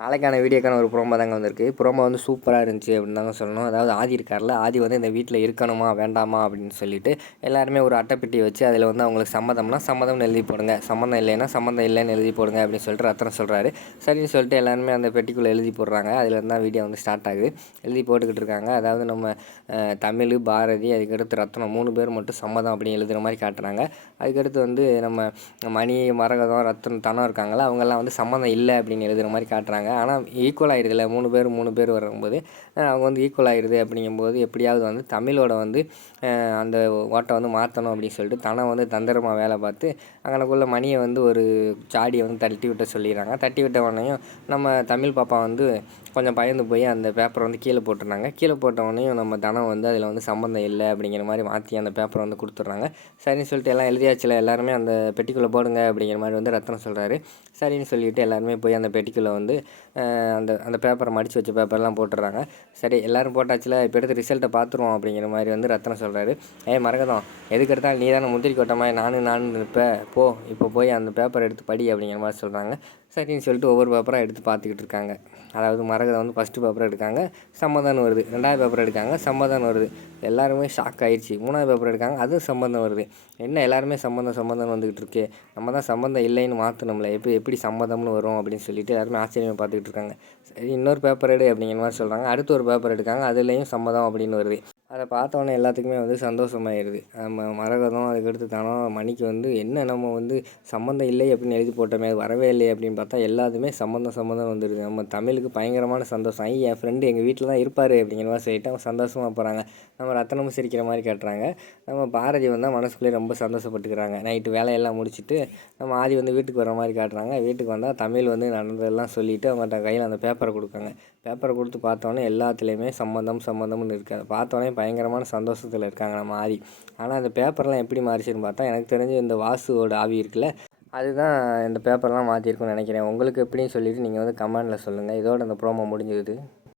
நாளைக்கான வீடியோக்கான ஒரு ப்ரோமோ தாங்க வந்திருக்கு. ப்ரோமோ வந்து சூப்பராக இருந்துச்சு அப்படின்னு தாங்க சொல்லணும். அதாவது ஆதி இருக்கார்ல, ஆதி வந்து இந்த வீட்டில் இருக்கணுமா வேண்டாமா அப்படின்னு சொல்லிட்டு எல்லாருமே ஒரு அட்டைப்பெட்டி வச்சு அதில் வந்து அவங்களுக்கு சம்மதம்னா சம்மதம்னு எழுதி போடுங்க, சம்மந்தம் இல்லைன்னா சம்மந்தம் இல்லைன்னு எழுதி போடுங்க அப்படின்னு சொல்லிட்டு ரத்னம் சொல்கிறாரு. சரின்னு சொல்லிட்டு எல்லாருமே அந்த பெட்டிக்குள்ளே எழுதி போடுறாங்க. அதில் இருந்து தான் வீடியோ வந்து ஸ்டார்ட் ஆகுது. எழுதி போட்டுக்கிட்டு இருக்காங்க. அதாவது நம்ம தமிழ், பாரதி, அதுக்கடுத்து ரத்னம் 3 பேர் மட்டும் சம்மதம் அப்படின்னு எழுதுகிற மாதிரி காட்டுறாங்க. அதுக்கடுத்து வந்து நம்ம மணி, மரகதம், ரத்னம், தனம் இருக்காங்களா, அவங்கெல்லாம் வந்து சம்மந்தம் இல்லை அப்படின்னு எழுதுகிற மாதிரி காட்டுறாங்க. ஆனால் ஈக்குவல் ஆகிடுதுல, 3 பேர் வரும்போது அவங்க வந்து ஈக்குவல் ஆகிடுது. அப்படிங்கும்போது எப்படியாவது வந்து தமிழோட வந்து அந்த ஓட்டை வந்து மாற்றணும் அப்படின்னு சொல்லிட்டு தனம் வந்து தந்திரமாக வேலை பார்த்து அங்கனக்குள்ளே மணியை வந்து ஒரு சாடியை வந்து தட்டி விட்ட சொல்லிடுறாங்க. தட்டி விட்ட உடனேயும் நம்ம தமிழ் பாப்பா வந்து கொஞ்சம் பயந்து போய் அந்த பேப்பரை வந்து கீழே போட்டுறாங்க. கீழே போட்ட உடனேயும் நம்ம தனம் வந்து அதில் வந்து சம்மந்தம் இல்லை அப்படிங்கிற மாதிரி மாற்றி அந்த பேப்பரை வந்து கொடுத்துட்றாங்க. சரின்னு சொல்லிட்டு எல்லாம் எழுதியாச்சில் எல்லாருமே அந்த பெட்டிக்குள்ளே போடுங்க அப்படிங்கிற மாதிரி வந்து ரத்னம் சொல்கிறாரு. சரின்னு சொல்லிவிட்டு எல்லாருமே போய் அந்த பெட்டிக்குள்ளே வந்து அந்த அந்த பேப்பரை மடித்து வச்ச பேப்பர்லாம் போட்டுடுறாங்க. சரி எல்லோரும் போட்டாச்சில், இப்போ எடுத்து ரிசல்ட்டை பார்த்துருவோம் அப்படிங்கிற மாதிரி வந்து ரத்னம் சொல்கிறாரு. மரகதம், எதுக்கு எடுத்தாலும் நீ தானே முந்திரி கொட்ட மாதிரி நானும் இருப்பேன், போ இப்போ போய் அந்த பேப்பரை எடுத்து படி அப்படிங்கிற மாதிரி சொல்கிறாங்க. சரின்னு சொல்லிட்டு ஒவ்வொரு பேப்பராக எடுத்து பார்த்துக்கிட்டு இருக்காங்க. அதாவது மரகதம் வந்து ஃபஸ்ட்டு பேப்பர் எடுக்காங்க, சம்மதம்னு வருது. 2வது பேப்பர் எடுக்காங்க, சம்மதம்னு வருது. எல்லாருமே ஷாக் ஆகிடுச்சு. 3வது பேப்பர் எடுக்காங்க, அதுவும் சம்மந்தம் வருது. என்ன எல்லாருமே சம்மந்தம்னு வந்துக்கிட்டு இருக்கு, நம்ம தான் சம்மந்தம் இல்லைன்னு மாற்றணும்ல, எப்படி சம்மதம்னு வரும் அப்படின்னு சொல்லிட்டு எல்லாருமே ஆச்சரியமாக பார்த்துக்கிட்டு இருக்காங்க. சரி இன்னொரு பேப்பர் எடு அப்படிங்கிற மாதிரி சொல்கிறாங்க. அடுத்து ஒரு பேப்பர் எடுக்காங்க, அதுலேயும் சம்மதம் அப்படின்னு வருது. அதை பார்த்தோன்னே எல்லாத்துக்குமே வந்து சந்தோஷமாயிருது. நம்ம மரகதம், அதுக்கடுத்து தனம், மணிக்கு வந்து என்ன நம்ம வந்து சம்மந்தம் இல்லை அப்படின்னு எழுதி போட்டோமே, அது வரவே இல்லையே அப்படின்னு பார்த்தா எல்லாத்துமே சம்மந்தம் வந்துடுது. நம்ம தமிழுக்கு பயங்கரமான சந்தோஷம். என் ஃப்ரெண்டு எங்கள் வீட்டில் தான் இருப்பார் அப்படிங்கிற மாதிரி சொல்லிட்டு அவங்க சந்தோஷமாக போகிறாங்க. நம்ம ரத்னமும் சிரிக்கிற மாதிரி காட்டுறாங்க. நம்ம பாரதி வந்தால் மனசுக்குள்ளேயே ரொம்ப சந்தோஷப்பட்டுக்கிறாங்க. நைட்டு வேலையெல்லாம் முடிச்சுட்டு நம்ம ஆதி வந்து வீட்டுக்கு வர மாதிரி காட்டுறாங்க. வீட்டுக்கு வந்தால் தமிழ் வந்து நடந்ததெல்லாம் சொல்லிவிட்டு அவங்கள்ட்ட கையில் அந்த பேப்பரை கொடுக்காங்க. பேப்பரை கொடுத்து பார்த்தோன்னே எல்லாத்துலேயுமே சம்மந்தம்னு இருக்குது. அதை பார்த்தோன்னே பயங்கரமான சந்தோஷத்தில் இருக்காங்க நம்ம ஆதி. ஆனால் அந்த பேப்பர்லாம் எப்படி மாறிச்சுன்னு பார்த்தா, எனக்கு தெரிஞ்சு இந்த வாசுவோட ஆவி இருக்குல்ல, அதுதான் இந்த பேப்பர்லாம் மாற்றிருக்குன்னு நினைக்கிறேன். உங்களுக்கு எப்படின்னு சொல்லிவிட்டு நீங்கள் வந்து கமெண்டில் சொல்லுங்கள். இதோட இந்த ப்ரோமோ முடிஞ்சுது.